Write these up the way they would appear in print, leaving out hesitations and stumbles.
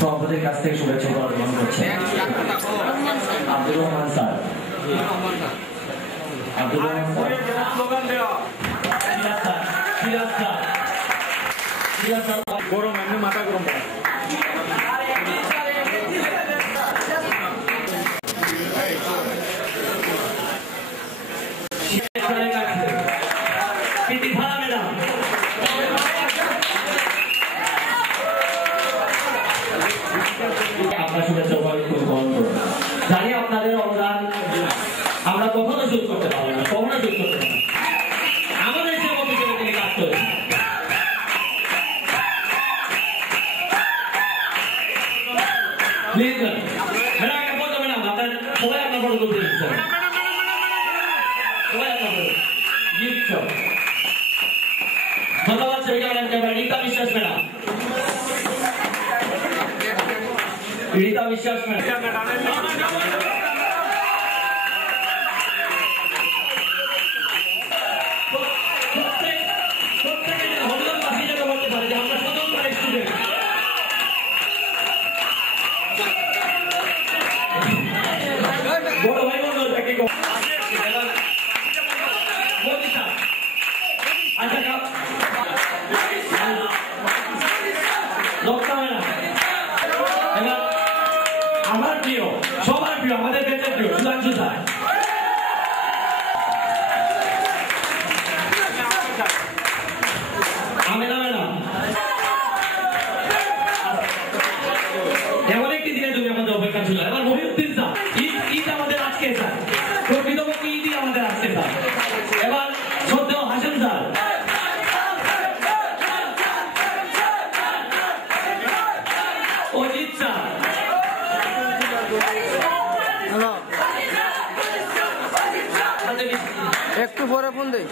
সভাপতির কাছ থেকে শুভেচ্ছা গ্রহণ করছেন আব্দুর রহমান স্যার। আব্দুর রহমান গরম এমনি মাথা গরম জানি আপনাদের অবদান আমরা কখনো যোগ করতে পারবো না, কখনো যোগ করতে পারবো না। আমাদের যে মতো করে তিনি কাজ করেন। সবাই আপনার ফটো তুলতে দিচ্ছে, সবাই আপনার ফটো গিফট। ধন্যবাদ রীতা বিশ্বাস ম্যাডাম। রীতা বিশ্বাস ম্যাডাম বড় ভাই বন্ধু তাকে আমার প্রিয়, সবার প্রিয়, আমাদের বেঁচে প্রিয় সুধাংশু স্যার। এমন একটি দিনের জন্য আমাদের অপেক্ষা ছিল। এবার মহিউদ্দিন স্যার, ঈদ আমাদের আজকে স্যার, প্রকৃতপক্ষে ঈদই আমাদের আজকে স্যার। এবার শ্রদ্ধেয় হাসেন স্যার, অজিত স্যার, একটু পরে ফোন দেই।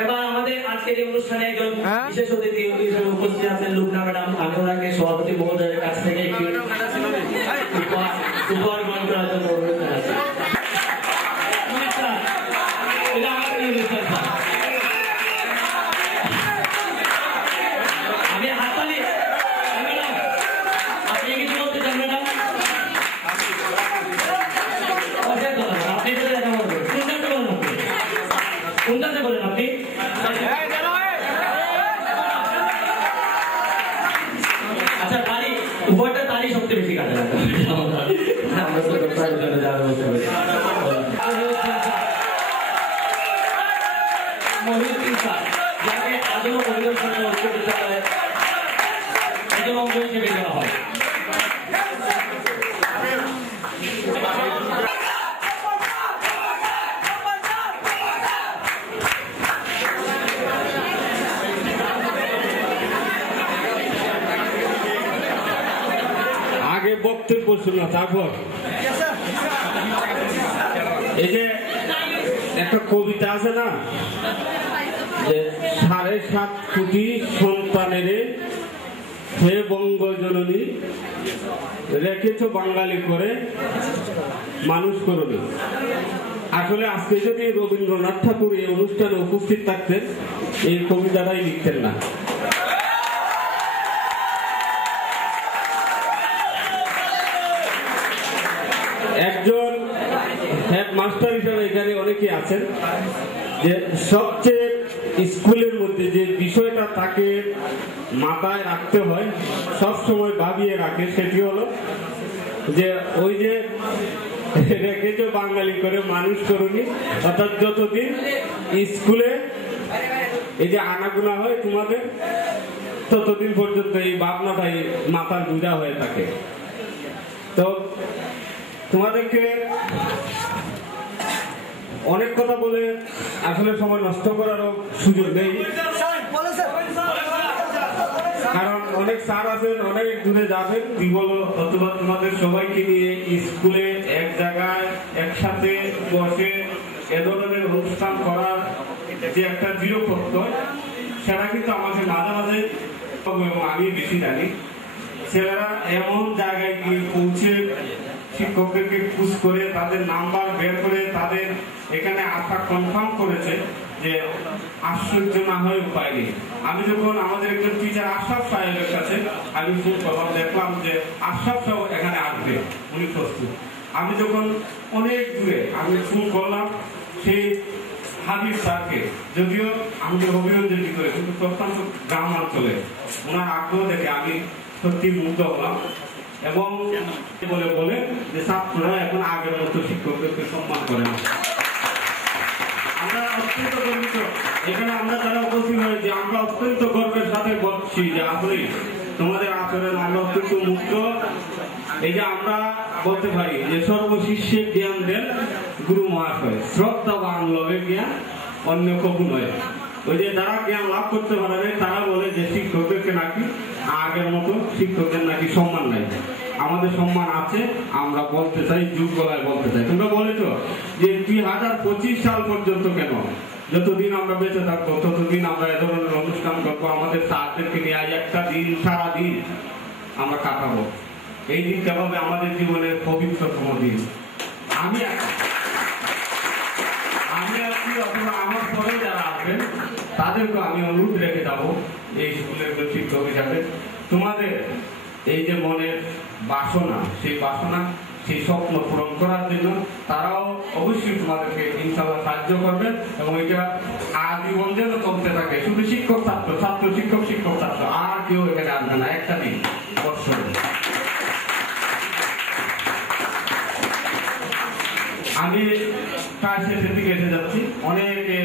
এবার আমাদের আজকের এই অনুষ্ঠানে একজন বিশেষ অতিথি হিসেবে উপস্থিত আছেন লুবনা ম্যাডাম। আমি ওনাকে সভাপতি মহোদয়ের কাছ থেকে একটি উপহার গ্রহণ করার জন্য অনুরোধ জানাচ্ছি। আমি হাততালি, আপনি কিছু বলতে চান ম্যাডাম? আপনি দেখা বলবেন, কোনটাতে বলেন আপনি? কোনটাতে বলেন আপনি? আচ্ছা, তালি উভয়টা তালি সবচেয়ে বেশি কাজে লাগে। মহিউদ্দিন স্যার, যাকে আজও পরিদর্শনে উচ্চ বিদ্যালয়ে একজন অঙ্গ হিসেবে দেওয়া হয়। আগে বক্তব্য শুনো, তারপর এই যে একটা কবিতা আছে না, যে 7.5 কোটি সন্তানের হে বঙ্গজননী রেখেছ বাঙালি করে মানুষ করনি। আসলে আজকে যদি রবীন্দ্রনাথ ঠাকুর এই অনুষ্ঠানে উপস্থিত থাকতেন, এই কবিতাটাই লিখতেন না। একজন হেডমাস্টার হিসেবে এখানে অনেকে আছেন, যে সবচেয়ে স্কুলের মধ্যে যে বিষয়টা তাকে মাথায় রাখতে হয়, সব সময় ভাবিয়ে রাখে, সেটি হলো যে ওই যে রেখেছ বাঙালি করে মানুষ করুনি। অর্থাৎ যতদিন স্কুলে এই যে আনাগোনা হয় তোমাদের, ততদিন পর্যন্ত এই ভাবনাটাই মাথার বোঝা হয়ে থাকে। তো তোমাদেরকে অনেক কথা বলে আসলে সময় নষ্ট করারও সুযোগ নেই। অনেক স্যার আছেন, অনেক দূরে যাবেন বিগত অথবা তোমাদের সবাইকে নিয়ে স্কুলে এক জায়গায় একসাথে বসে এ ধরনের অনুষ্ঠান করার যে একটা দৃঢ় প্রত্যয়, সেটা কিন্তু আমাকে মাঝে মাঝে আমি বেশি জানি। ছেলেরা এমন জায়গায় গিয়ে পৌঁছে শিক্ষকদেরকে খুঁজ করে তাদের নাম্বার বের করে তাদের এখানে আসা কনফার্ম করেছে যে আশ্চর্য না হয়ে উপায় নেই। আমি যখন আমাদের একজন টিচার আশরাফ সাহেবের কাছে আমি ফোন করলাম, দেখলাম যে আশরাফ সাহেব এখানে আসবে, উনি প্রস্তুত। আমি যখন অনেক দূরে আমি ফোন করলাম সেই হাবিব স্যারকে, যদিও আমাদের অভিনন্দন করে কিন্তু প্রত্যন্ত গ্রাম অঞ্চলে ওনার আগ্রহ দেখে আমি সত্যি মুগ্ধ হলাম এবং বলে বলে যে ছাত্ররা এখন আগের মতো শিক্ষকদেরকে সম্মান করে না। আমরা অত্যন্ত গর্বিত, এখানে আমরা যারা উপস্থিত হয়েছি আমরা অত্যন্ত গর্বের সাথে বলছি যে আসলে তোমাদের আচরণ আমরা অত্যন্ত মুক্ত। এই যে আমরা বলতে পারি যে সর্বশিষ্যের জ্ঞান দেন গুরু মহাশয়, শ্রদ্ধাবান লবে জ্ঞান অন্য কবু নয়। ওই যে যারা জ্ঞান লাভ করতে পারে তারা বলে যে শিক্ষকদেরকে নাকি আগের মতো শিক্ষকদের নাকি সম্মান নাই। আমাদের সম্মান আছে, আমরা বলতে চাই, যুগ গলায় বলতে চাই। তোমরা বলেছো যে 2025 সাল পর্যন্ত কেন, যতদিন আমরা বেঁচে থাকবো ততদিন আমরা এ ধরনের অনুষ্ঠান করবো, আমাদের স্যারদেরকে নিয়ে একটা দিন সারাদিন আমরা কাটাবো। এই দিনটা হবে আমাদের জীবনের পবিত্রতম দিন। আমি অথবা আমার পরে যারা আসবেন তাদেরকে আমি অনুরোধ রেখে যাবো এই স্কুলের শিক্ষক হিসাবে, তোমাদের এই যে মনের বাসনা, সেই বাসনা সেই স্বপ্ন পূরণ করার জন্য তারাও অবশ্যই তোমাদেরকে ইনশাআল্লাহ সাহায্য করবেন এবং এটা আজীবন যেন চলতে থাকে। শুধু শিক্ষক ছাত্র, ছাত্র শিক্ষক, শিক্ষক ছাত্র, আর কেউ এখানে আসবে না একটা দিন বৎসরে। আমি প্রায় শেষের দিকে এসে যাচ্ছি। অনেকে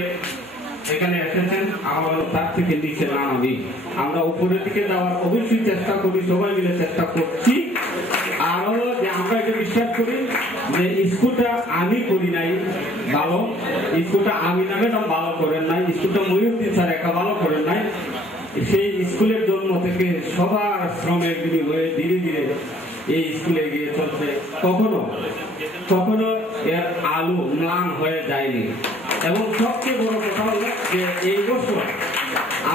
এখানে এসেছেন, আমার তার থেকে নিচে না নামি, আমরা উপরের দিকে যাওয়ার অবশ্যই চেষ্টা করি, সবাই মিলে চেষ্টা করছি। আরো যে আমরা এটা বিশ্বাস করি যে স্কুলটা আমি করি নাই ভালো, স্কুলটা আমি নামে ভালো করেন নাই, স্কুলটা মহিউদ্দিন স্যার একা ভালো করেন নাই। সেই স্কুলের জন্ম থেকে সবার শ্রমের বিনিময়ে ধীরে ধীরে এই স্কুলে গিয়ে চলছে, কখনো কখনো এর আলু ম্লান হয়ে যায়নি। এবং সবচেয়ে বড় কথা হলো যে এই বছর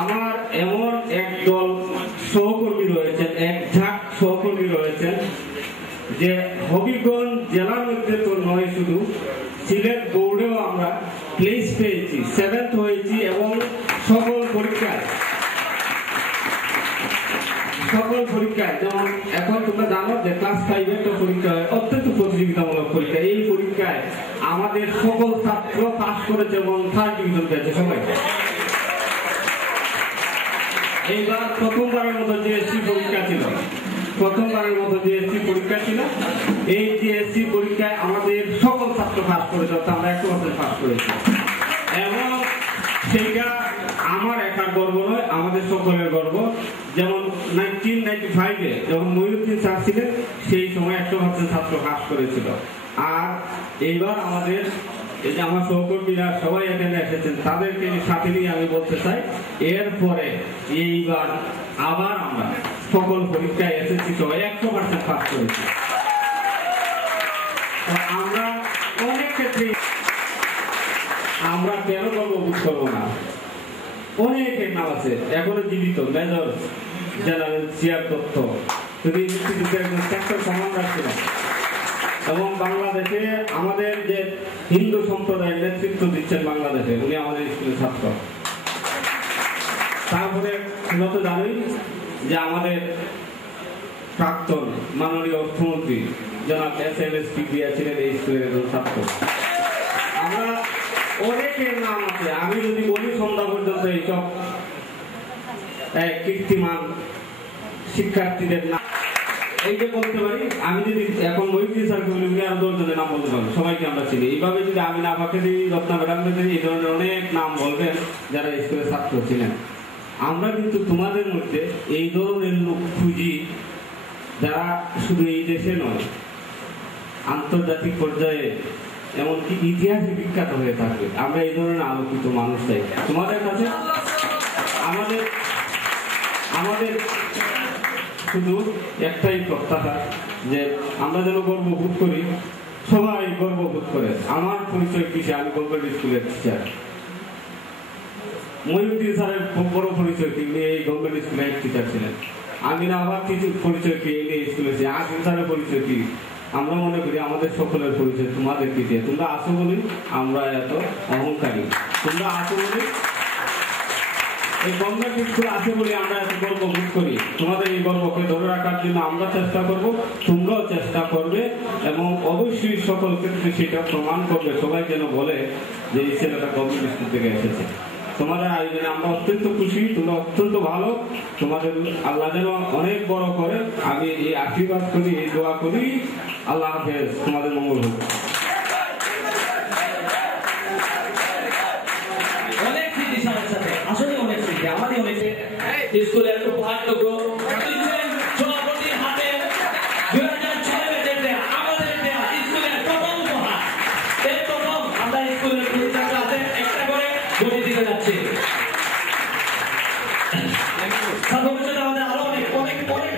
আমার এমন একদল সহকর্মী রয়েছেন, এক ঝাঁক সহকর্মী রয়েছেন যে হবিগঞ্জ জেলার মধ্যে তো নয়, শুধু সিলেট বোর্ডেও আমরা প্লেস পেয়েছি, 7th হয়েছি এবং সকল পরীক্ষায় যেমন এখন তোমরা জানো যে ক্লাস 5-এর তো পরীক্ষা হয়, অত্যন্ত প্রতিযোগিতামূলক পরীক্ষা। এই পরীক্ষায় আমাদের সকল ছাত্র পাস করেছে এবং 3rd ডিভিশন পেয়েছে সবাই। এইবার প্রথমবারের মতো জিএসসি পরীক্ষা ছিল, এই জিএসসি পরীক্ষায় আমাদের সকল ছাত্র পাস করেছে, আমরা 100% পাস করেছি এবং সেইটা আমার একার গর্ব নয়, আমাদের সকলের গর্ব। যেমন 1995-এ যখন মহিউদ্দিন স্যার ছিলেন সেই সময় 100% ছাত্র পাস করেছিল। আর এইবার আমাদের এই যে আমার সহকর্মীরা সবাই এখানে এসেছেন, তাদেরকে সাথে নিয়ে আমি বলতে চাই এরপরে এইবার আবার আমরা সকল পরীক্ষায় এসেছি সবাই 100% পাস করেছি। আমরা অনেক ক্ষেত্রে আমরা কেন গর্ববোধ করবো না, অনেকের নাম আছে এখনো জীবিত, মেজর জেনারেল সিআর দত্ত, তিনি ইনস্টিটিউটের একজন সেক্টর কমান্ডার ছিলেন এবং বাংলাদেশে আমাদের যে হিন্দু সম্প্রদায়ের নেতৃত্ব দিচ্ছেন বাংলাদেশে, উনি আমাদের স্কুলের ছাত্র। তারপরে যত জানোই যে আমাদের প্রাক্তন মাননীয় অর্থমন্ত্রী জনাব SMS পিডিয়া ছিলেন এই স্কুলের একজন ছাত্র। আমরা অনেকের নাম আছে, আমি যদি বলি সন্ধ্যা পর্যন্ত এইসব কীর্তিমান শিক্ষার্থীদের নাম এই যে বলতে পারি। আমি যদি এখন মহিউদ্দিন স্যারকে বলি উনি আরো 10 জনের নাম বলতে পারবেন, সবাইকে আমরা চিনি। এইভাবে যদি আমি না পাকে দিই, রত্না ম্যাডামকে দিই, এই ধরনের অনেক নাম বলবেন যারা স্কুলের ছাত্র ছিলেন। আমরা কিন্তু তোমাদের মধ্যে এই ধরনের লোক খুঁজি যারা শুধু এই দেশে নয়, আন্তর্জাতিক পর্যায়ে এমনকি ইতিহাসে বিখ্যাত হয়ে থাকবে। আমরা এই ধরনের আলোকিত মানুষ চাই তোমাদের কাছে। আমাদের শুধু একটাই প্রত্যাশা যে আমরা যেন গর্ববোধ করি, সবাই গর্ববোধ করে। আমার পরিচয় কি, আমি গভর্নমেন্ট স্কুলের টিচার। মহিউদ্দিন স্যারের বড় পরিচয় কি, উনি এই গভর্নমেন্ট স্কুলের টিচার ছিলেন। আমি না আবার কিছু পরিচয় কি, এই স্কুলে আসিম স্যারের পরিচয় কি। আমরা মনে করি আমাদের সকলের পরিচয় তোমাদের কি দিয়ে। তোমরা আসো বলি আমরা এত অহংকারী, তোমরা আসো বলি এই গভর্নমেন্ট স্কুল আছে বলে আমরা এত গর্ববোধ করি। তোমাদের এই গর্বকে ধরে রাখার জন্য আমরা চেষ্টা করব, তোমরাও চেষ্টা করবে এবং অবশ্যই সকল ক্ষেত্রে সেটা প্রমাণ করবে। সবাই যেন বলে যে এই ছেলেটা গভর্নমেন্ট স্কুল থেকে এসেছে। তোমাদের আয়োজনে আমরা অত্যন্ত খুশি, তোমরা অত্যন্ত ভালো। তোমাদের আল্লাহ যেন অনেক বড় করে, আমি এই আশীর্বাদ করি, এই দোয়া করি। আল্লাহ হাফেজ, তোমাদের মঙ্গল হোক। অনেক স্মৃতি সবার সাথে, আসলে অনেক স্মৃতি। আমারই অনেক স্কুলের উপহারটুকু সভাপতির হাতে 2006 ব্যাচের দেয়া, আমাদের দেয়া স্কুলের প্রথম উপহার। এই প্রথম আমরা স্কুলের পরিচালক হাতে একটা করে বই দিতে যাচ্ছি। ভবিষ্যতে আমাদের আরো অনেক অনেক অনেক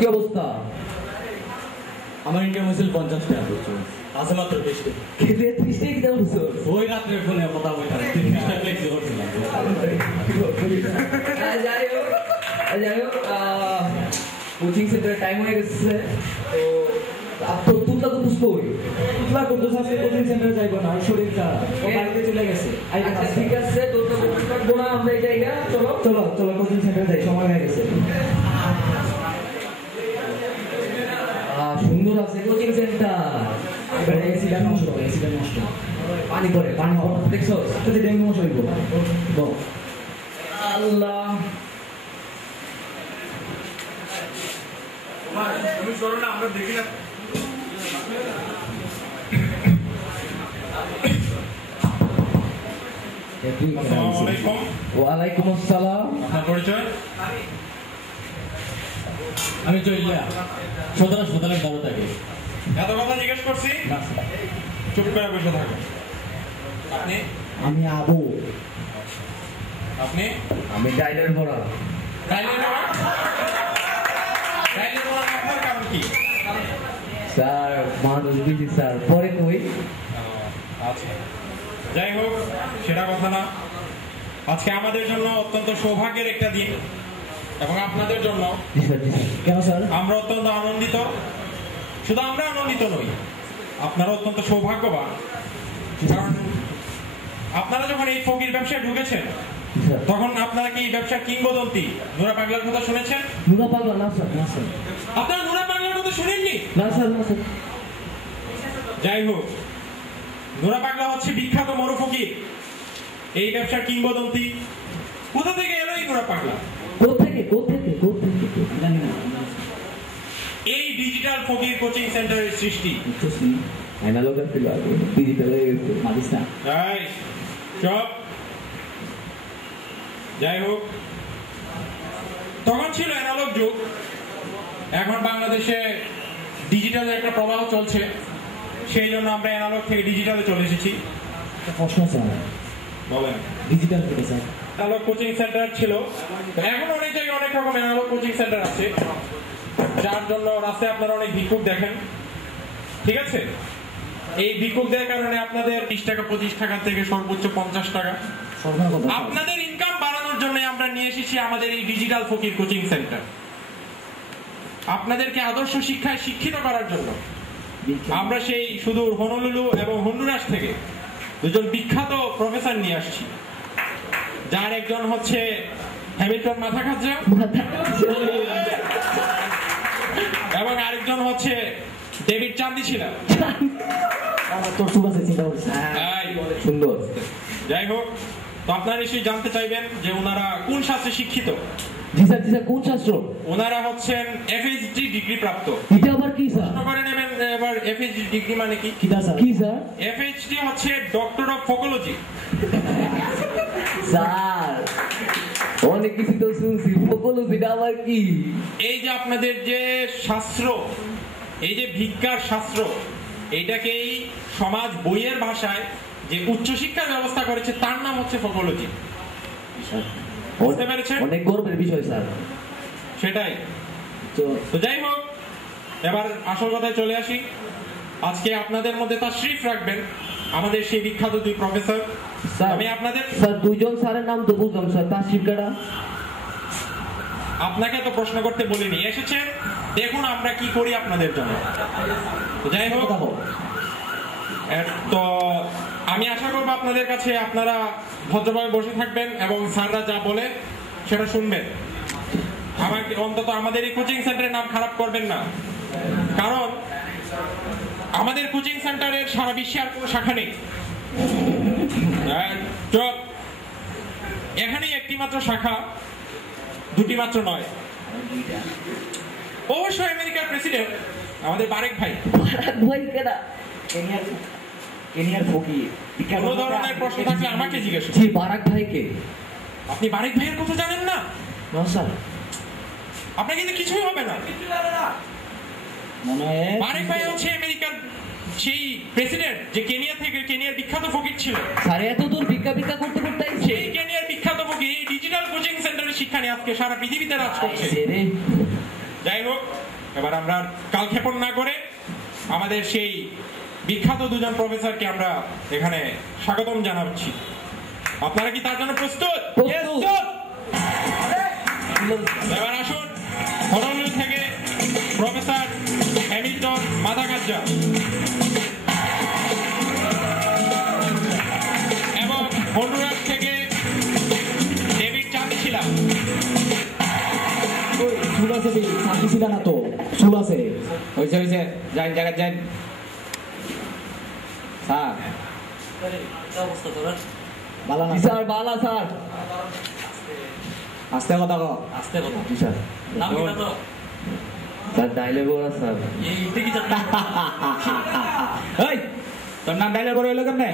কি অবস্থা? আমার ইনকাম হয়েছিল 50 টাকা বলছো, আছে মাত্র 20 টাকা। খেতে 30 টাকা কি দাম হচ্ছে? ওই রাত্রে ফোনে কথা বলতে 30 টাকা ফ্লেক্সি করছিলাম। যাই হোক কোচিং সেন্টারে টাইম হয়ে গেছে, তো আপনি তুতলা তো বুঝবো তুতলা করতে সাথে কোচিং সেন্টারে যাইবো না, শরীর খারাপ, ও বাড়িতে চলে গেছে। আচ্ছা ঠিক আছে, তুতলা করবো না আমরা এই জায়গা। চলো চলো চলো কোচিং সেন্টারে যাই, সময় হয়ে গেছে। সুন্দর আছে কোচিং সেন্টার, এসিটা নষ্ট, এসিটা নষ্ট, পানি পড়ে, পানি দেখছো? যদি ডেঙ্গু মশা হইব আল্লাহ। তুমি সরো না, আমরা দেখি না। ওয়ালাইকুম আসসালাম। আপনার পরিচয়? আমি চইলিয়া সদর হাসপাতালের দাঁড়ো থাকি। এত কথা জিজ্ঞেস করছি, চুপ করে বসে থাকো। আপনি? আমি আবু। আপনি? আমি ডাইলের ভরা। ডাইলের ভরা? ডাইলের ভরা আপনার কারণ কি? স্যার মানুষ বেশি স্যার পরে কই আচ্ছা, যাই হোক সেটা কথা না। আজকে আমাদের জন্য অত্যন্ত সৌভাগ্যের একটা দিন এবং আপনাদের জন্য জি স্যার কেন স্যার আমরা অত্যন্ত আনন্দিত। শুধু আমরা আনন্দিত নই, আপনারা অত্যন্ত সৌভাগ্যবান, কারণ আপনারা যখন এই ফকির ব্যবসায় ঢুকেছেন তখন আপনারা কি এই ব্যবসার কিংবদন্তি নুরা পাগলার কথা শুনেছেন? নুরা পাগলা না স্যার না স্যার আপনারা নুরা পাগলার কথা শুনেননি? না স্যার না স্যার যাই হোক, নুরা পাগলা হচ্ছে বিখ্যাত মরু ফকির, এই ব্যবসার কিংবদন্তি। কোথা থেকে এলো এই নুরা পাগলা? কোথেকে জানি না এই ডিজিটাল ফকির কোচিং সেন্টারের সৃষ্টি। অ্যানালগ ছিল আগে ডিজিটাল হয়ে গেছে মাদিস না যাই চপ। যাই হোক, তখন ছিল অ্যানালগ যুগ, এখন বাংলাদেশে ডিজিটালের একটা প্রবাহ চলছে, সেই জন্য আমরা অ্যানালগ থেকে ডিজিটালে চলে এসেছি। প্রশ্ন স্যার বলেন। ডিজিটাল থেকে স্যার অ্যানালগ কোচিং সেন্টার ছিল, এখন অনেক জায়গায় অনেক রকম অ্যানালগ কোচিং সেন্টার আছে, যার জন্য রাস্তায় আপনারা অনেক ভিক্ষুক দেখেন। ঠিক আছে, এই ভিক্ষুকদের কারণে আপনাদের 20 টাকা 25 টাকা থেকে সর্বোচ্চ 50 টাকা আপনাদের ইনকাম বাড়ানোর জন্য আমরা নিয়ে এসেছি আমাদের এই ডিজিটাল ফকির কোচিং সেন্টার। আপনাদেরকে আদর্শ শিক্ষায় শিক্ষিত করার জন্য আমরা সেই সুদূর হনলুলু এবং হন্ডুরাস থেকে দুজন বিখ্যাত প্রফেসর নিয়ে আসছি, যার একজন হচ্ছে হ্যামিল্টন মাথাখাজ্জা এবং আরেকজন হচ্ছে ডেভিড চান্দিছিলা। সুন্দর। যাই হোক, তো আপনারা নিশ্চয়ই জানতে চাইবেন যে ওনারা কোন শাস্ত্রে শিক্ষিত। জি স্যার কোন শাস্ত্র? ওনারা হচ্ছেন এফএইচডি ডিগ্রি প্রাপ্ত। এটা আবার কি স্যার? প্রশ্ন করে নেবেন এবার এফএইচডি ডিগ্রি মানে কি? কি স্যার? এফএইচডি হচ্ছে ডক্টর অফ ফোকোলজি। স্যার অনেক কিছু তো শুনছি, ফোকোলজিটা আবার কি? এই যে আপনাদের যে শাস্ত্র, এই যে ভিক্ষার শাস্ত্র, এইটাকেই সমাজ বইয়ের ভাষায় যে উচ্চশিক্ষার ব্যবস্থা করেছে তার নাম হচ্ছে ফোকোলজি। বুঝতে পেরেছেন? অনেক গর্বের বিষয় স্যার। সেটাই তো। যাই হোক, এবার আসল কথায় চলে আসি। আজকে আপনাদের মধ্যে তাশরিফ রাখবেন আমাদের সেই বিখ্যাত দুই প্রফেসর। আমি আপনাদের স্যার দুইজন স্যারের নাম তো বুঝলাম স্যার, তাশরিফ কারা? আপনাকে তো প্রশ্ন করতে বলিনি, এসেছেন দেখুন আমরা কি করি আপনাদের জন্য। যাই হোক, তো আমি আশা করবো আপনাদের কাছে আপনারা ভদ্রভাবে বসে থাকবেন এবং স্যাররা যা বলে সেটা শুনবেন। আমাকে অন্তত আমাদের এই কোচিং সেন্টারের নাম খারাপ করবেন না, কারণ আমাদের কোচিং সেন্টারের সারা বিশ্বে আর কোনো শাখা নেই। এখানেই একটি মাত্র শাখা, দুটি মাত্র নয়। অবশ্য আমেরিকার প্রেসিডেন্ট আমাদের বারেক ভাই। কেনিয়ার ফকির। কোনো ধরনের প্রশ্ন থাকলে আমাকে জিজ্ঞেস করুন। জি, বারাক ভাইকে? আপনি বারেক ভাইয়ের কথা জানেন না? না স্যার। আপনার কিন্তু কিছুই হবে না। বারেক ভাই হচ্ছে আমেরিকার সেই প্রেসিডেন্ট যে কেনিয়ার বিখ্যাত ফকির ছিল। স্যার এত দূর ভিক্ষা করতে সেই কেনিয়ার বিখ্যাত ফকির এই ডিজিটাল কোচিং সেন্টারের শিক্ষা নিয়ে আজকে সারা পৃথিবীতে রাজ করছে। যাই হোক, এবার আমরা কালক্ষেপণ না করে আমাদের সেই বিখ্যাত দুজন প্রফেসরকে আমরা এখানে স্বাগতম জানাচ্ছি। আপনারা কি তার জন্য প্রস্তুত? এবার আসুন, হনলুলু থেকে প্রফেসর হ্যামিল্টন মাথাখাজ্জা এবং হন্ডুরাস থেকে ডেভিড চান্দিছিলা। চুল আছে চান্দিছিলা না তো? চুল আছে। হয়েছে যান জায়গা যান। স্যার বালা না স্যার? বালা স্যার, আস্তে কথা কো। আস্তে কথা। জি স্যার। নাম কি তো? স্যার ডাইলে বড়া স্যার। এইটা কি জানেন? এই তোর নাম ডাইলে বড় হলো কেমনে?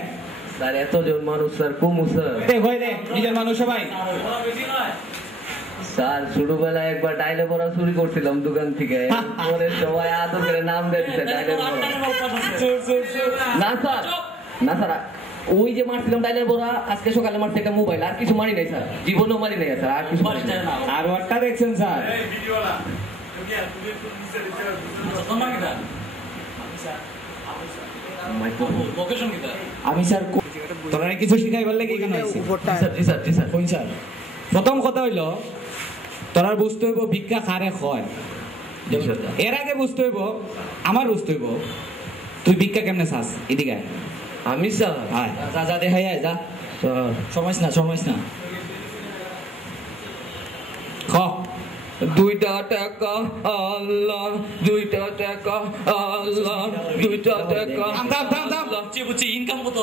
স্যার এতজন মানুষ স্যার, কমু স্যার। দেখ হই রে, নিজের মানুষ সবাই। স্যার ছোটবেলায় একবার ডাইলে বড়া চুরি করছিলাম দোকান থেকে, পরে সবাই আদর করে নাম দিয়ে দিছে ডাইলে বড়া। না স্যার, না স্যার, ওই যে মারছিলাম ডাইলের বড়া, আজকে সকালে মারছে একটা মোবাইল, আর কিছু মারি নাই স্যার, জীবনেও মারি নাই স্যার, আর কিছু মারি নাই। আর ওটা দেখছেন স্যার? লোকেশন কি আমি স্যার তোরা কিছু শিখাই বললে কি কেন আইছি জি স্যার কোন স্যার প্রথম কথা হইল তোরা বুঝতে হইব ভিক্ষা খারে হয় এর আগে বুঝতে হইব আমার বুঝতে হইব তুই ভিক্ষা কেমনে চাস এদিকে আয়। আমি স্যার আয় যা যা দেখাই আয় যা সময় না খ 2 টাকা আল্লাহ 2 টাকা আল্লাহ 2 টাকা থাম বুঝছি ইনকাম কত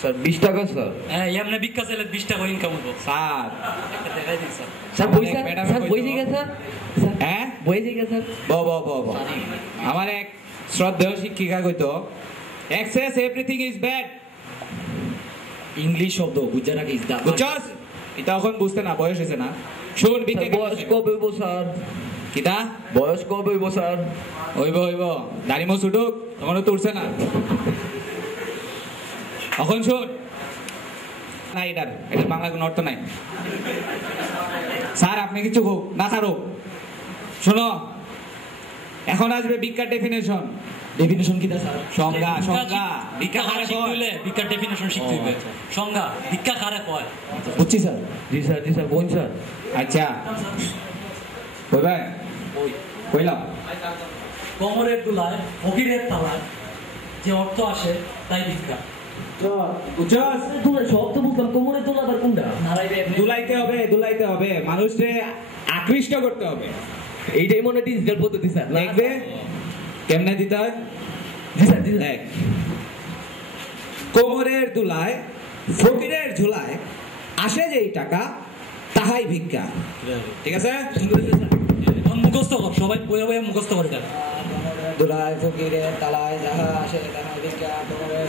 স্যার 20 টাকা স্যার হ্যাঁ এমনি ভিক্ষা চাইলে 20 টাকা ইনকাম হতো স্যার দেখাই দিন স্যার স্যার বই স্যার বই জিগে স্যার হ্যাঁ বই জিগে স্যার ব আমার এক শ্রদ্ধেয় শিক্ষিকা কইতো excess everything is bad English শব্দ বুঝা রাখিস দা বুঝছস এটা এখন বুঝতে না বয়স হয়েছে না শুন ভিক্ষা বয়স কবে হইব স্যার কিটা বয়স কবে হইব স্যার হইব দাড়িমো ছুটুক এখনো তো উঠছে না এখন শুন না এটার বাংলা কোনো অর্থ নাই স্যার আপনি কিছু হোক না স্যার হোক শোনো এখন আসবে ভিক্ষার ডেফিনেশন কিটা স্যার সংজ্ঞা ভিক্ষা কারে কয় ভিক্ষার ডেফিনেশন শিখতে হবে সংজ্ঞা ভিক্ষা কারে কয় বুঝছি স্যার জি স্যার কোন স্যার আচ্ছা কই ভাই কইলাম কোমরের দুলায় ফকিরের তালায় যে অর্থ আসে তাই ভিক্ষা বুঝছস তোমরা সব তো বুঝলাম কোমরে তোলা আবার কোনটা দুলাইতে হবে মানুষকে আকৃষ্ট করতে হবে এইটাই মনে ডিজিটাল পদ্ধতি স্যার দেখবে কেমনে দিতে হয় জি স্যার দেখ কোমরের দুলায় ফকিরের ঝুলায় আসে যেই টাকা তাহাই ভিক্ষা ঠিক আছে মুখস্থ কর সবাই বইয়ে বইয়ে মুখস্থ করে দেখ দুলায় ফকিরের তালায় যাহা আসে তাহাই ভিক্ষা কোমরের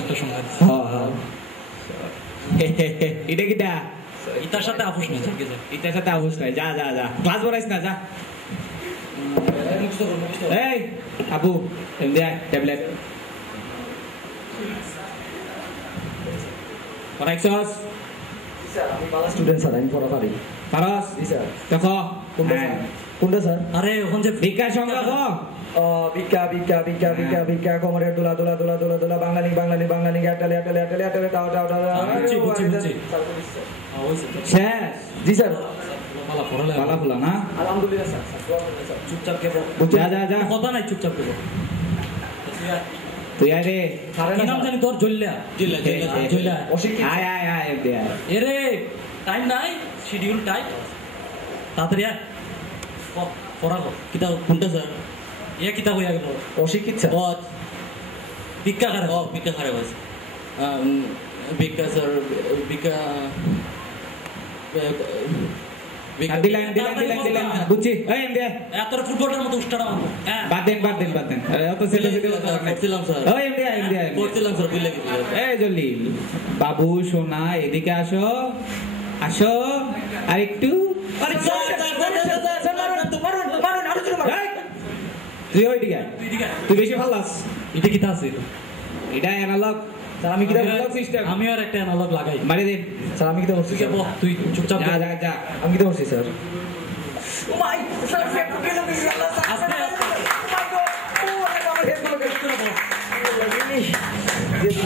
একটা সংজ্ঞা এটা কিটা ইতার সাথে আপোষ নেই এটার সাথে অবশ্যই যা ক্লাস বলাইস না যা এই আপু এমনি ট্যাবলেট পড়াইছস স্যার আমি ভালো স্টুডেন্ট স্যার আমি পড়া পারি পারস জি স্যার দেখো কোনটা স্যার আরে ওখান যে ভিক্ষার সংখ্যা কো ভিক্ষা কোমরের দোলা বাঙালি আটালে বুঝছি শেষ জি স্যার পালা ফুলা না আলহামদুলিল্লাহ স্যার চুপচাপ কেবো যা কথা নাই চুপচাপ কেবো তুই আয় রে কি নাম জানি তোর জল্লা আয় এরে টাইম নাই শিডিউল টাইট তাড়াতাড়ি আয় পড়া কিতাব কোনটা স্যার কিতাব হয়ে গেল অশিক্ষিত স্যার ভিক্ষা খারে হয়েছে ভিক্ষা স্যার ভিক্ষা দিলেন বুঝছি এত ফুটবলের মতো উষ্টাটা মারবো বাদ দেন অত ছেলে করছিলাম স্যার করছিলাম স্যার বুঝলে এই জলিল বাবু সোনা এদিকে আসো আর একটু তুই ওইদিকে তুই বেশি ভালো আস এটা কিতা আছে এটা অ্যানালগ স্যার আমি কিতা অ্যানালগ সিস্টেম আমি আর একটা অ্যানালগ লাগাই বাড়ি দিন স্যার আমি কিতা করছি তুই চুপচাপ যা আমি কিতা করছি স্যার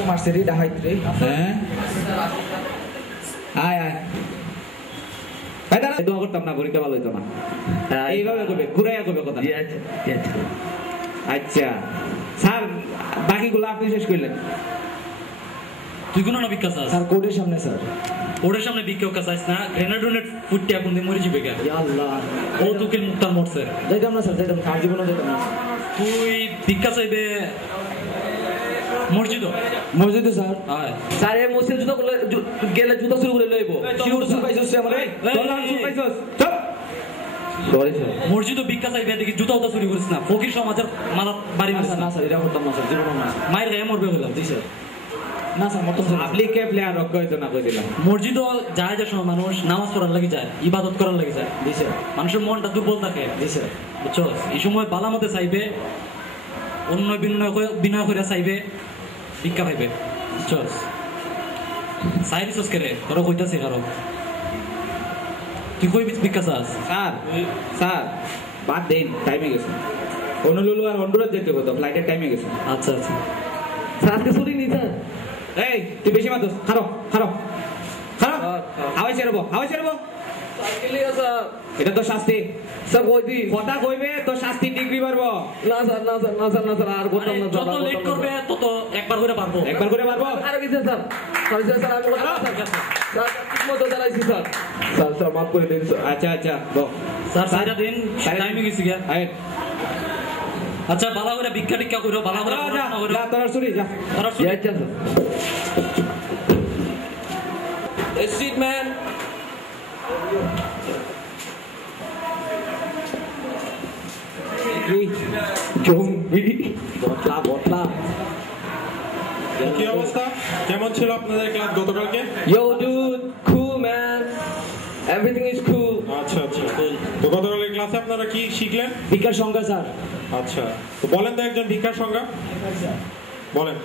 মারছে রে ডাহাইত রে হ্যাঁ আয় দোয়া করতাম না পরীক্ষা ভালো হইতো না এইভাবে করবে ঘুরাইয়া করবে কথা আচ্ছা স্যার বাকিগুলো আপনি শেষ করলেন তুই কোনো না ভিক্ষা চাস স্যার কোর্টের সামনে স্যার ওদের সামনে ভিক্ষা চাইস না গ্রেনেড ফুটতে এখন মরে যাবে কেন আল্লাহ ও তুকিল মুক্তার মরছে যাইতাম না স্যার যাইতাম কার জীবনে যাইতাম না তুই ভিক্ষা চাইবে মসজিদে স্যার স্যার এই মসজিদ জুতো গেলে জুতো শুরু করে লইব শিউর সুপাইছস আমারে তোলার সুপাইছস চুপ সরি স্যার মসজিদে ভিক্ষা চাইবে দেখি জুতো উতা চুরি করিস না ফকির সমাজের মালা বাড়ি মারছ না স্যার এটা করতাম না স্যার জীবনে না মায়ের গায়ে মরবে বললাম জি স্যার না স্যার মত আপনি কে প্লেয়ার রক্ষ হইতো না কই দিলাম মসজিদও যায় যে সময় মানুষ নামাজ পড়ার লাগি যায় ইবাদত করার লাগি যায় জি স্যার মানুষের মনটা দুর্বল থাকে জি স্যার বুঝছো এই সময় বালা মতে চাইবে অন্য বিনয় করে চাইবে ভিক্ষা পাইবে বুঝছো সাইরিস করে তোরা কইতাছে কারো তুই কই ভিক্ষা চাস স্যার বাদ দেন টাইমে গেছে হনুলুলু আর হন্ডুরাস যেতে হতো, ফ্লাইটের টাইমে গেছে। আচ্ছা আচ্ছা স্যার আজকে ছুটি নেই স্যার। এই তুই বেশি মাতস, খারো খারো খারো, হাওয়াই ছেড়বো হাওয়াই ছেড়বো, স্যার এটা তো শাস্তি। স্যার কই দিন কথা কইবে তো শাস্তি ডিগ্রি পারবো। না স্যার না স্যার না স্যার না স্যার আর করতাম না যত লেট করবে তত একবার করে পারবো। একবার করে পারবো। আর কিছু স্যার সরি স্যার আমি করতাম না, স্যার স্যার ঠিক মতো চালাইছি স্যার। স্যার স্যার মাফ করে দিন স্যার। আচ্ছা আচ্ছা বল স্যার সাইডা দিন, টাইমে গেছি গিয়া। আয় আচ্ছা বালা করে ভিক্ষা টিক্ষা করো, বালা করে যা পড়াশোনা করো। যা তোর চুরি যা। তোরা জি আচ্ছা স্যার। Sit man. জম্বি বটলা বটলা। কি অবস্থা, কেমন ছিল আপনাদের ক্লাস গতকালকে? Yo dude, cool man. Everything is cool. আচ্ছা আচ্ছা, তো গতকালের ক্লাসে আপনারা কি শিখলেন? ভিক্ষার সংখ্যা স্যার। আচ্ছা, তো বলেন তো একজন ভিক্ষার সংজ্ঞা বলেন।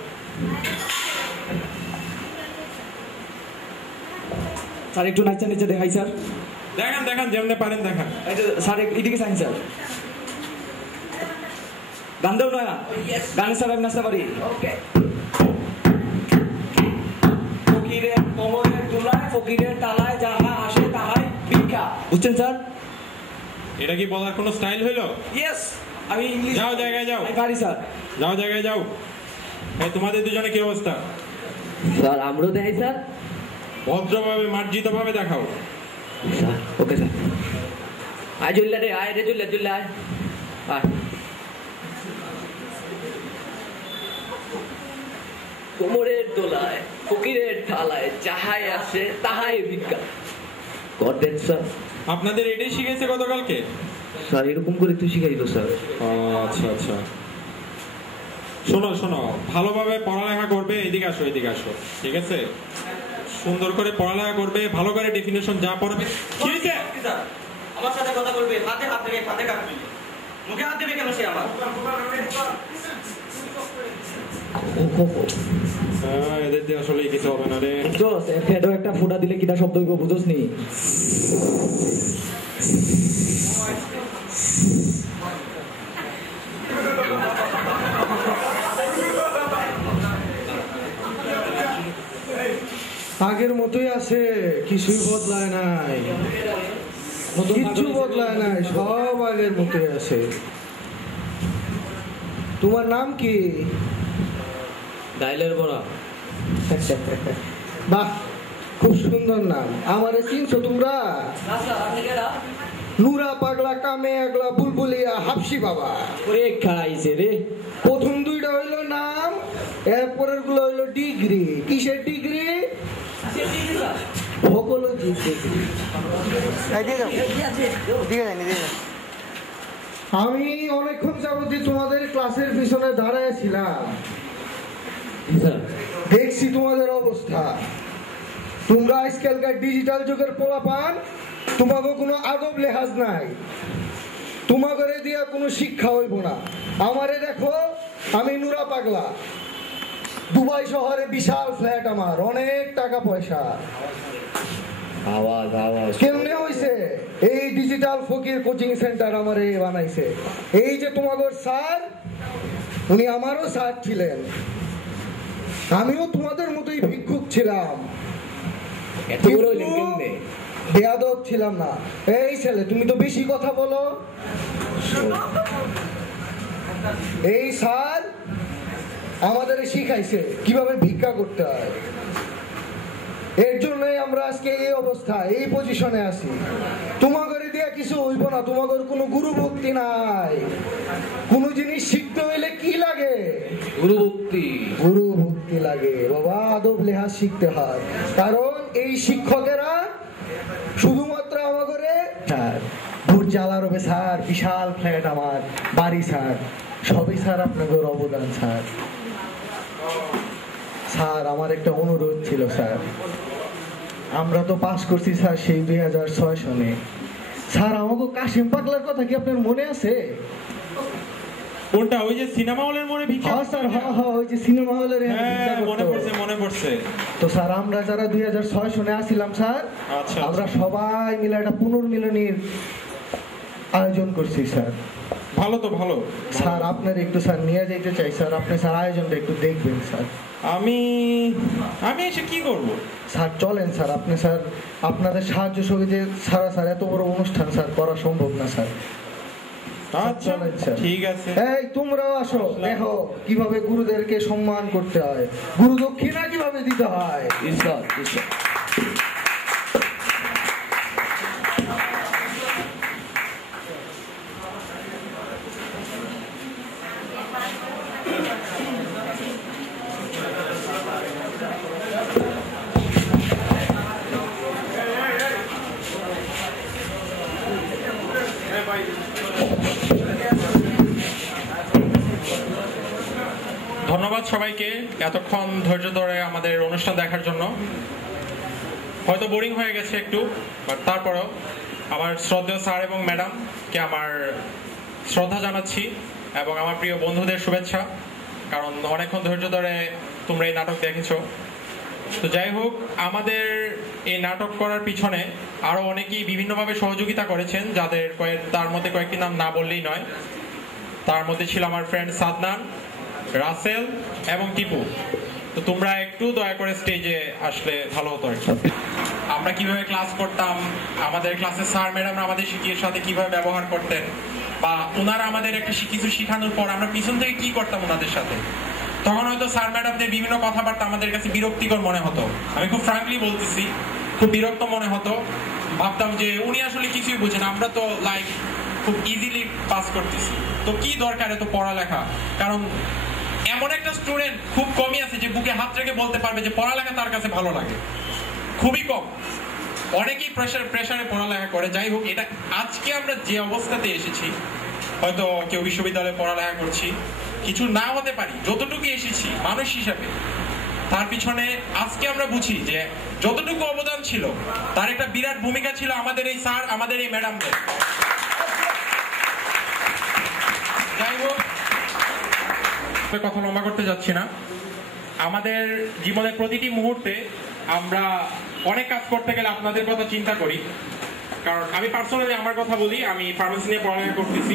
স্যার একটু নাচা নিচে দেখাই স্যার। দেখান দেখান, যেমনে পারেন দেখান। স্যার এদিকে চাইন স্যার। গান দেব না, গানে স্যার আমি নাচতে পারি। ফকিরের কোমরের দুলায়, ফকিরের তালায় যাহা আসে তাহাই ভিক্ষা। বুঝছেন স্যার? এটা কি বলার কোনো স্টাইল হইলো? ইয়েস, আমি ইংলিশ যাও জায়গায় যাও, আমি পারি স্যার। যাও জায়গায় যাও। এই তোমাদের দুজনে কি অবস্থা? স্যার আমরাও দেখাই স্যার। ভদ্রভাবে মার্জিত ভাবে দেখাও। Sir okay sir. আয় জুল্লা রে, আয় রে জুল্লা জুল্লা আয়। আয়। কোমরের দোলায় ফকিরের থালায় যাহাই আসে তাহাই ভিক্ষা। God that sir. আপনাদের এটাই শিখেছে গতকালকে? স্যার এরকম করে তুই শিখাই তো স্যার। আচ্ছা আচ্ছা, শোনো শোনো, ভালোভাবে পড়ালেখা করবে। এদিকে আসো এদিকে আসো, ঠিক আছে? সুন্দর করে পড়ালেখা করবে, ভালো করে ডেফিনেশন যা পড়বে। কি হয়েছে? আমার সাথে কথা বলবে, হাতে হাত দেবে, হাতে কাটবে, মুখে হাত দেবে কেন সে আমার? এদের দিয়ে আসলে কিছু হবে না রে। বুঝছস? ফেডো একটা ফুটা দিলে কিটা শব্দ হইব বুঝছস নি? আগের মতোই আছে, কিছুই বদলায় নাই, কিচ্ছু বদলায় নাই, সব আগের মতোই আছে। তোমার নাম কি? ডাইলের বড়া। বাহ, খুব সুন্দর নাম। আমারে চিনছো তোমরা? নুরা পাগলা, কামে আগলা, বুলবুলিয়া, হাফসি বাবা। ওরে খাইছে রে। প্রথম দুইটা হইলো নাম, এরপরের গুলো হইলো ডিগ্রি। কিসের ডিগ্রি? ভোকোলজি ডিগ্রি। আমি অনেকক্ষণ যাবতীয় তোমাদের ক্লাসের পিছনে দাঁড়ায় ছিলাম, দেখছি তোমাদের অবস্থা। তোমরা আজকালকার ডিজিটাল যুগের পোলাপান, তোমাকে কোনো আদব লেহাজ নাই, তোমাকে দিয়া কোনো শিক্ষা হইব না। আমারে দেখো, আমি নুরা পাগলা, দুবাই শহরে বিশাল ফ্ল্যাট, আমার অনেক টাকা পয়সা। আওয়াজ আওয়াজ কেমনে হইছে? এই ডিজিটাল ফকির কোচিং সেন্টার আমারে বানাইছে। এই যে তোমাদের স্যার, উনি আমারও স্যার ছিলেন, আমিও তোমাদের মতোই ভিক্ষুক ছিলাম, বেয়াদব ছিলাম না। এই ছেলে, তুমি তো বেশি কথা বলো। এই স্যার আমাদের শিখাইছে কিভাবে ভিক্ষা করতে হয়। এর জন্যই আমরা আজকে এই অবস্থা, এই পজিশনে আছি। তোমাদের দিয়া কিছু হইব না, তোমাদের কোনো গুরু ভক্তি নাই। কোনো জিনিস শিখতে হইলে কি লাগে? গুরু ভক্তি। গুরু ভক্তি লাগে বাবা, আদব লেহাজ শিখতে হয়। কারণ এই শিক্ষকেরা শুধুমাত্র আমাদের স্যার, ভোট জ্বালার হবে স্যার, বিশাল ফ্ল্যাট আমার, বাড়ি স্যার, সবই স্যার আপনাদের অবদান স্যার। স্যার আমার একটা অনুরোধ ছিল স্যার, আমরা তো পাস করছি স্যার সেই 2006 সনে। স্যার আমাকে কাশিম পাগলার কথা কি আপনার মনে আছে? কোনটা? ওই যে সিনেমা হলের মোড়ে ভিক্ষা? হ্যাঁ স্যার, হ্যাঁ ওই যে সিনেমা হলের। হ্যাঁ মনে পড়ছে মনে পড়ছে। তো স্যার আমরা যারা 2006 সনে আসছিলাম স্যার, আমরা সবাই মিলে একটা পুনর্মিলনীর আয়োজন করছি স্যার। ভালো তো ভালো। স্যার আপনার একটু স্যার নিয়ে যেতে চাই স্যার, আপনি স্যার আয়োজনটা একটু দেখবেন স্যার। আমি এসে কি করব? স্যার চলেন স্যার, আপনি স্যার আপনাদের সাহায্য সহযোগিতা ছাড়া স্যার এত বড় অনুষ্ঠান স্যার করা সম্ভব না স্যার। আচ্ছা ঠিক আছে। এই তোমরাও আসো, দেখো কিভাবে গুরুদেরকে সম্মান করতে হয়, গুরু দক্ষিণা কিভাবে দিতে হয়। ঈশ্বর ঈশ্বর। ধন্যবাদ সবাইকে এতক্ষণ ধৈর্য ধরে আমাদের অনুষ্ঠান দেখার জন্য। হয়তো বোরিং হয়ে গেছে একটু, বাট তারপরেও আমার শ্রদ্ধেয় স্যার এবং ম্যাডামকে আমার শ্রদ্ধা জানাচ্ছি এবং আমার প্রিয় বন্ধুদের শুভেচ্ছা, কারণ অনেকক্ষণ ধৈর্য ধরে তোমরা এই নাটক দেখেছো। তো যাই হোক, আমাদের এই নাটক করার পিছনে আরো অনেকেই বিভিন্নভাবে সহযোগিতা করেছেন, যাদের তার মধ্যে কয়েকটি নাম না বললেই নয়। তার মধ্যে ছিল আমার ফ্রেন্ড সাদনান, রাসেল এবং টিপু। তো তোমরা একটু দয়া করে স্টেজে আসলে ভালো হতো। আমরা কিভাবে ক্লাস করতাম, আমাদের ক্লাসের স্যার ম্যাডাম আমাদের শিক্ষকের সাথে কিভাবে ব্যবহার করতেন, বা ওনারা আমাদের একটা কিছু শেখানোর পর আমরা পিছন থেকে কি করতাম ওনাদের সাথে, তখন হয়তো স্যার ম্যাডামদের বিভিন্ন কথাবার্তা আমাদের কাছে বিরক্তিকর মনে হতো। আমি খুব ফ্রাঙ্কলি বলতেছি, খুব বিরক্ত মনে হতো। ভাবতাম যে উনি আসলে কিছুই বুঝেন, আমরা তো লাইক খুব ইজিলি পাস করতেছি, তো কি দরকার এত পড়ালেখা। কারণ এমন একটা স্টুডেন্ট খুব কমই আছে যে বুকে হাত রেখে বলতে পারবে যে পড়ালেখা তার কাছে ভালো লাগে, খুবই কম। অনেকেই প্রেশারে পড়ালেখা করে। যাই হোক, এটা আজকে আমরা যে অবস্থাতে এসেছি, হয়তো কেউ বিশ্ববিদ্যালয়ে পড়ালেখা করছি, কিছু না হতে পারি, যতটুকু এসেছি মানুষ হিসাবে, তার পিছনে আজকে আমরা বুঝি যে যতটুকু অবদান ছিল তার একটা বিরাট ভূমিকা ছিল আমাদের এই স্যার, আমাদের এই ম্যাডামদের। যাই হোক, কথা লম্বা করতে যাচ্ছি না। আমাদের জীবনের প্রতিটি মুহূর্তে আমরা অনেক কাজ করতে গেলে আপনাদের কথা চিন্তা করি। কারণ আমি পার্সোনালি আমার কথা বলি, আমি ফার্মেসি নিয়ে পড়ালেখা করতেছি।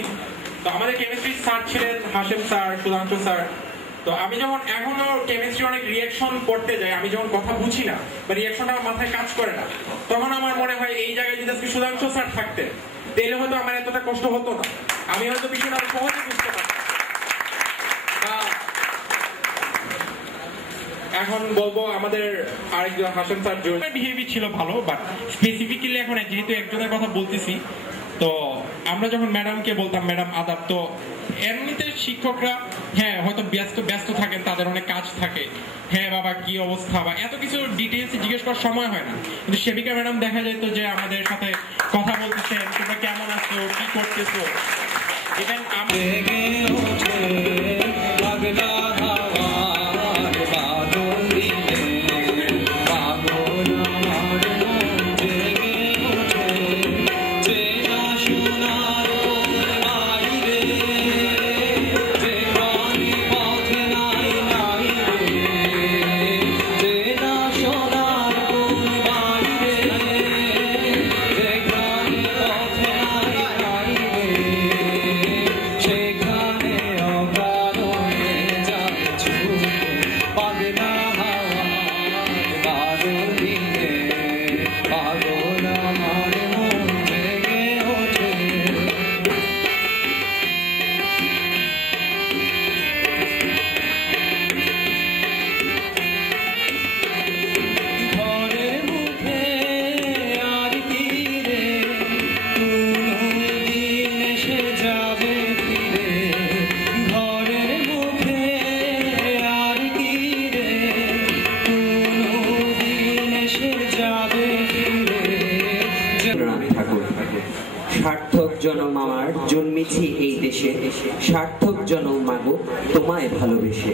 তো আমাদের কেমিস্ট্রি স্যার ছিলেন হাশেম স্যার, সুধাংশু স্যার। তো আমি যখন এখনো কেমিস্ট্রি অনেক রিয়াকশন করতে যাই, আমি যখন কথা বুঝি না বা রিয়াকশনটা আমার মাথায় কাজ করে না, তখন আমার মনে হয় এই জায়গায় যদি আজকে সুধাংশু স্যার থাকতেন তাহলে হয়তো আমার এতটা কষ্ট হতো না, আমি হয়তো বিষয়টা আরো সহজে বুঝতে পারতাম। এখন বলবো আমাদের আরেকজন হাসান স্যার বিহেভিয়ার ছিল ভালো, বাট স্পেসিফিক্যালি এখন যেহেতু একজনের কথা বলতেছি, তো আমরা যখন ম্যাডামকে বলতাম ম্যাডাম আদাব, তো এমনিতে শিক্ষকরা হ্যাঁ হয়তো ব্যস্ত থাকেন, তাদের অনেক কাজ থাকে, হ্যাঁ বাবা কি অবস্থা বা এত কিছু ডিটেলস জিজ্ঞেস করার সময় হয় না। কিন্তু সেবিকা ম্যাডাম দেখা যেত যে আমাদের সাথে কথা বলতেছেন, তোমরা কেমন আছো, কি করতেছো। ইভেন সার্থক জনম আমার জন্মেছি এই দেশে, সার্থক জনম মাগো তোমায় ভালোবেসে।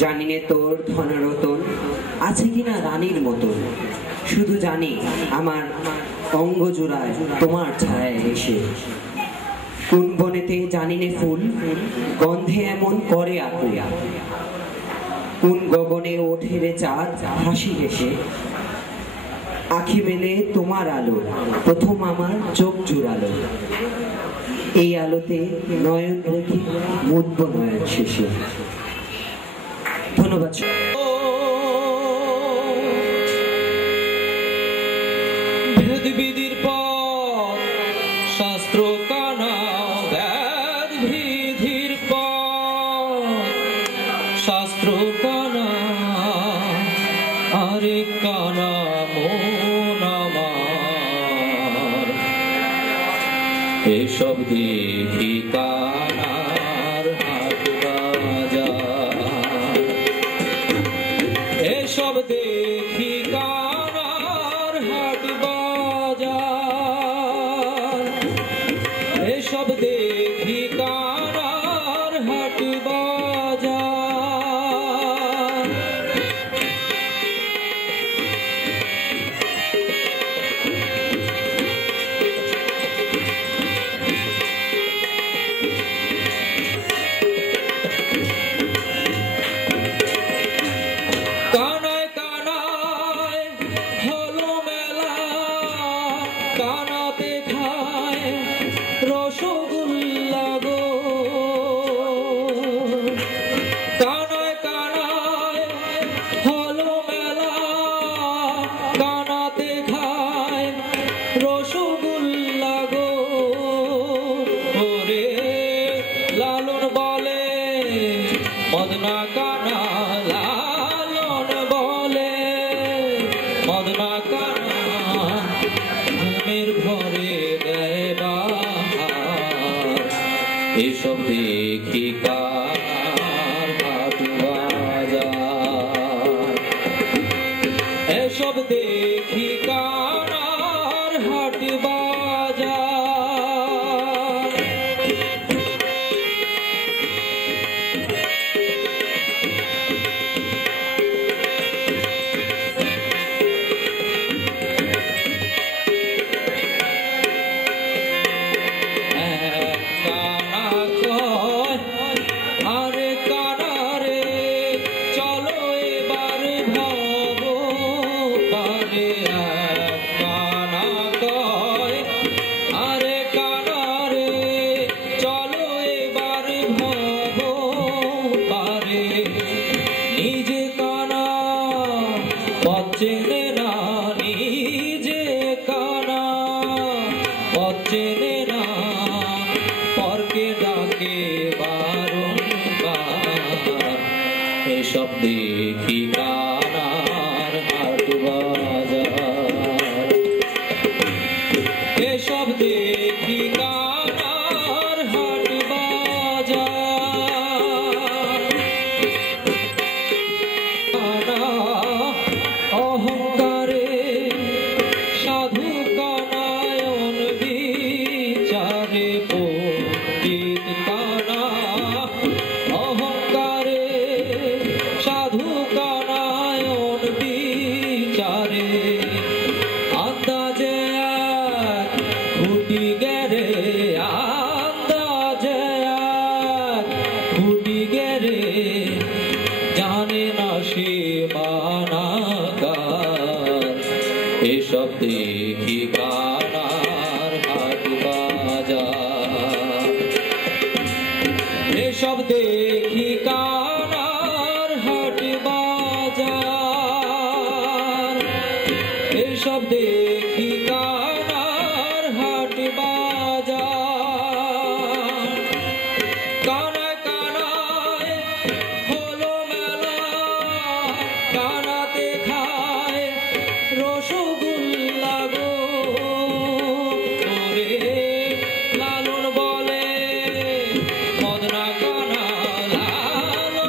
জানি নে তোর ধনরতন আছে কিনা রানীর মতন, শুধু জানি আমার অঙ্গ জোড়ায় তোমার ছায়া এসে। কোন বনেতে জানি নে ফুল গন্ধে এমন করে আকুল, কোন গগনে ওঠে রে চাঁদ হাসি হেসে। আখি মেলে তোমার আলো প্রথম আমার চোখ জুড়ালো, এই আলোতে নয়ন রেখে মুদব নয়ন শেষে। ধন্যবাদ। ভেদ বিধির পর শাস্ত্র কানা, ভেদ বিধির পর শাস্ত্র কানা, আরে কানা মন আমার, এসব দেখি কানার হাট বাজার, এসব দেখি কানার হাট বাজার, এসব দেখি কানার হাট বাজার। কানায় কানায় হলো মেলা, কানাতে খায় রসগোল্লা গো। কানায় কানায় হলো মেলা, কানাতে খায় রসগোল্লা গো। ওরে লালন বলে মদনা কানা, লালন বলে মদনা কানা, ঘুমের ঘরে দেয় বাহার, এসব দেখি কানার হাট বাজার, এসব দেখি কানার হাট বাজার। কানা কয় আরে কানা রে, চলো এবার ভব পারে। কানা কয় আরে কানা রে, চলো এবার ভব পারে। নিজে কানা পথ চেনে না, নিজে কানা পথ চেনে না, পরকে ডাকে বারংবার, এসব দেখি কানার হাট বাজার, এসব দেখি কানার হাট বাজার। কানা অহংকারে সাধু কানায়ন বিচারে, পণ্ডিত কানা অহংকারে সাধু কানায়ন বিচারে। আন্দাজে এক খুঁটি গেরে, আন্দাজে এক খুঁটি গেরে, জানে না সে মানাকার, এসব দেখি কানার হাট বাজার, এসব দেখি কানার হাট বাজার, এসব দেখি কানার হাট বাজার। কানায় কানায় হলো মেলা, কানাতে খায় রসগোল্লা গো। ওরে লালন বলে মদনা কানা, লালন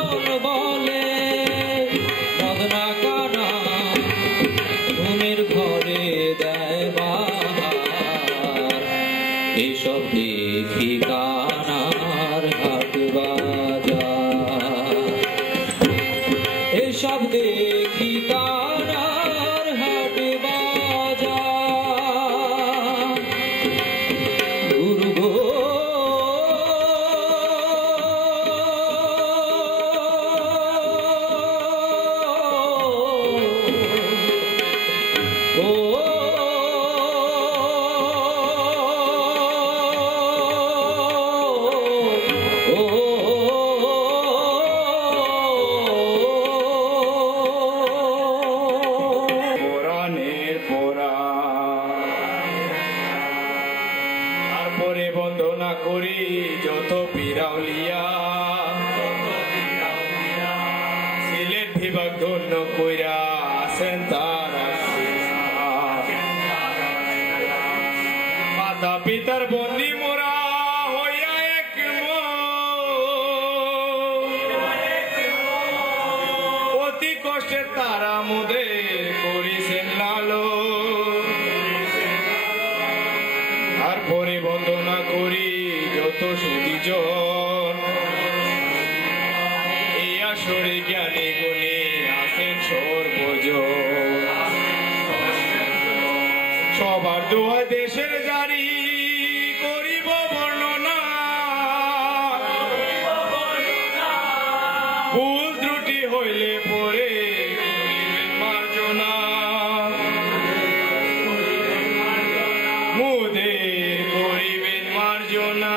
পিতার বন্দি মোরা হইয়া এক অতি কষ্টে তারা মোদের করিছেন লালো আর পরে বন্দনা করি যত সুদীজন এই আসরে জ্ঞানী গুণী আছেন সর্বজন সবার দোয়া দেশের জারি করিব বর্ণনা ভুল ত্রুটি হইলে পরে করিবেন মার্জনা মোদের করিবেন মার্জনা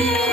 Thank you.